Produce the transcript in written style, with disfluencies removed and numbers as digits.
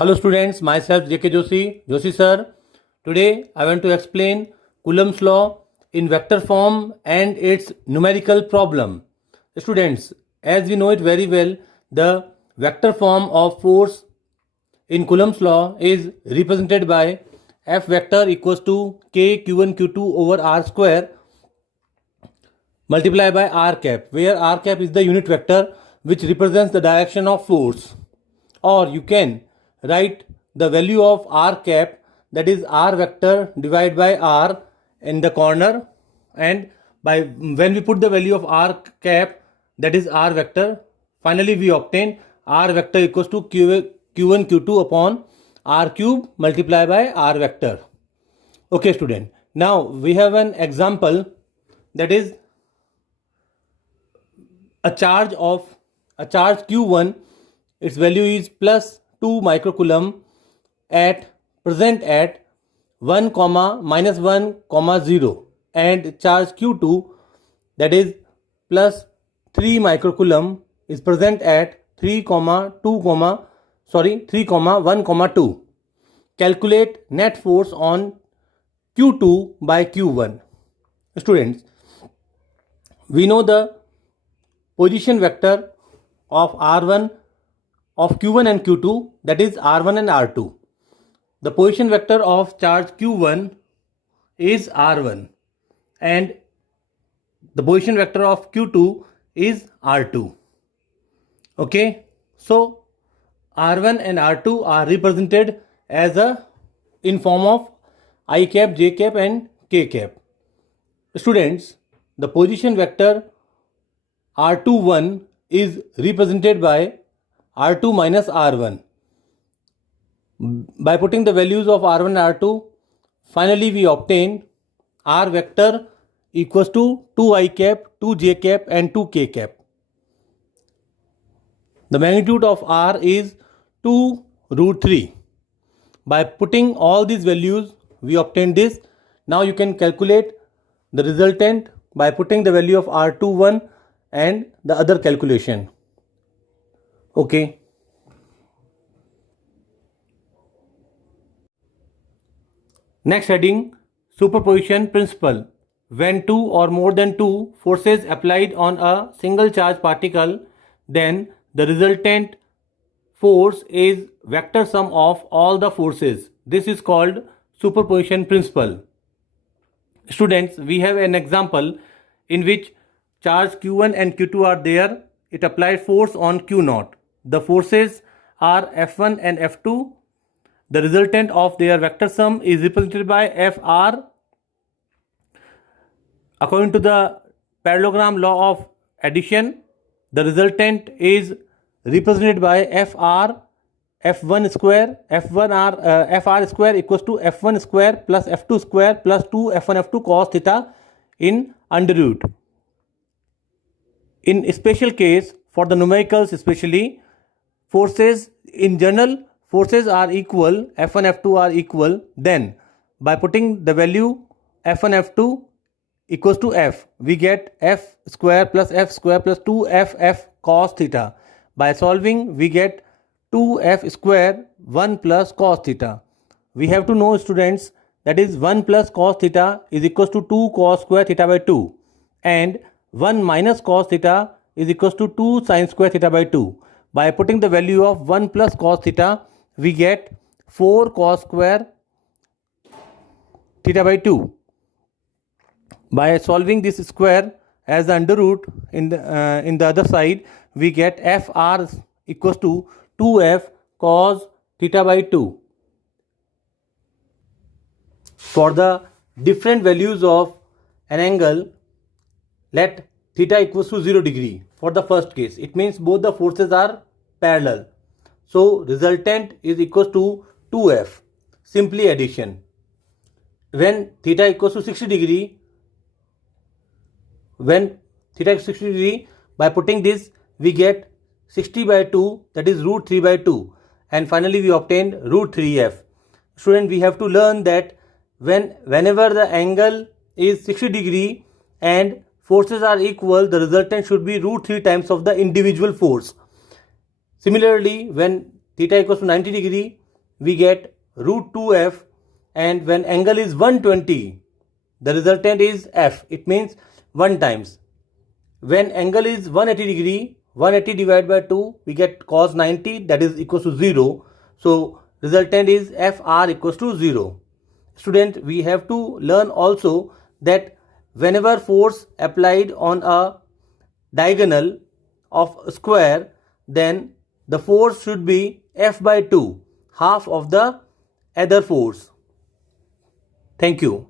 Hello students, myself JK Joshi sir. Today I want to explain Coulomb's law in vector form and its numerical problem. Students, as we know it very well, the vector form of force in Coulomb's law is represented by F vector equals to K Q1 Q2 over R square multiplied by R cap, where R cap is the unit vector which represents the direction of force. Or you can write the value of R cap, that is R vector divided by R in the corner, and by when we put the value of R cap, that is R vector, finally we obtain R vector equals to Q1 Q2 upon R cube multiplied by R vector. Okay student, now we have an example, that is a charge Q1, its value is plus 2 microcoulomb present at 1, minus 1, 0, and charge Q2, that is plus 3 microcoulomb, is present at 3, 1, 2. Calculate net force on Q2 by Q1. Students, we know the position vector of R1 of Q1 and Q2, that is R1 and R2. The position vector of charge Q1 is R1 and the position vector of Q2 is R2. Okay, so R1 and R2 are represented as in form of I cap, J cap and K cap. Students, the position vector R21 is represented by R2 minus R1. By putting the values of R1 and R2, finally we obtain R vector equals to 2I cap, 2J cap and 2K cap. The magnitude of R is 2 root 3. By putting all these values, we obtain this. Now you can calculate the resultant by putting the value of R21 and the other calculation. Okay. Next heading, superposition principle. When two or more than two forces applied on a single charge particle, then the resultant force is vector sum of all the forces. This is called superposition principle. Students, we have an example in which charge Q1 and Q2 are there. It applied force on Q0. The forces are F1 and F2. The resultant of their vector sum is represented by Fr. According to the parallelogram law of addition, the resultant is represented by Fr, F1 square, Fr square equals to F1 square plus F2 square plus 2 F1 F2 cos theta in under root. In special case, for the numericals especially, forces in general, forces are equal, F1 F2 are equal, then by putting the value F1 F2 equals to F, we get F square plus 2FF cos theta. By solving, we get 2F square 1 plus cos theta. We have to know, students, that is 1 plus cos theta is equals to 2 cos square theta by 2, and 1 minus cos theta is equals to 2 sin square theta by 2. By putting the value of 1 plus cos theta, we get 4 cos square theta by 2. By solving this square as the under root in the other side, we get Fr equals to 2F cos theta by 2. For the different values of an angle, let theta equals to 0 degree for the first case. It means both the forces are parallel. So resultant is equals to 2F. Simply addition. When theta equals to 60 degree, by putting this, we get 60 by 2, that is root 3 by 2. And finally we obtain root 3F. Student, we have to learn that whenever the angle is 60 degree and forces are equal, the resultant should be root 3 times of the individual force. Similarly, when theta equals to 90 degree we get root 2f, and when angle is 120, the resultant is f. It means 1 times. When angle is 180 degree, 180 divided by 2, we get cos 90, that is equals to 0. So resultant is fr equals to 0. Student, we have to learn also that whenever force applied on a diagonal of a square, then the force should be f by 2, half of the other force. Thank you.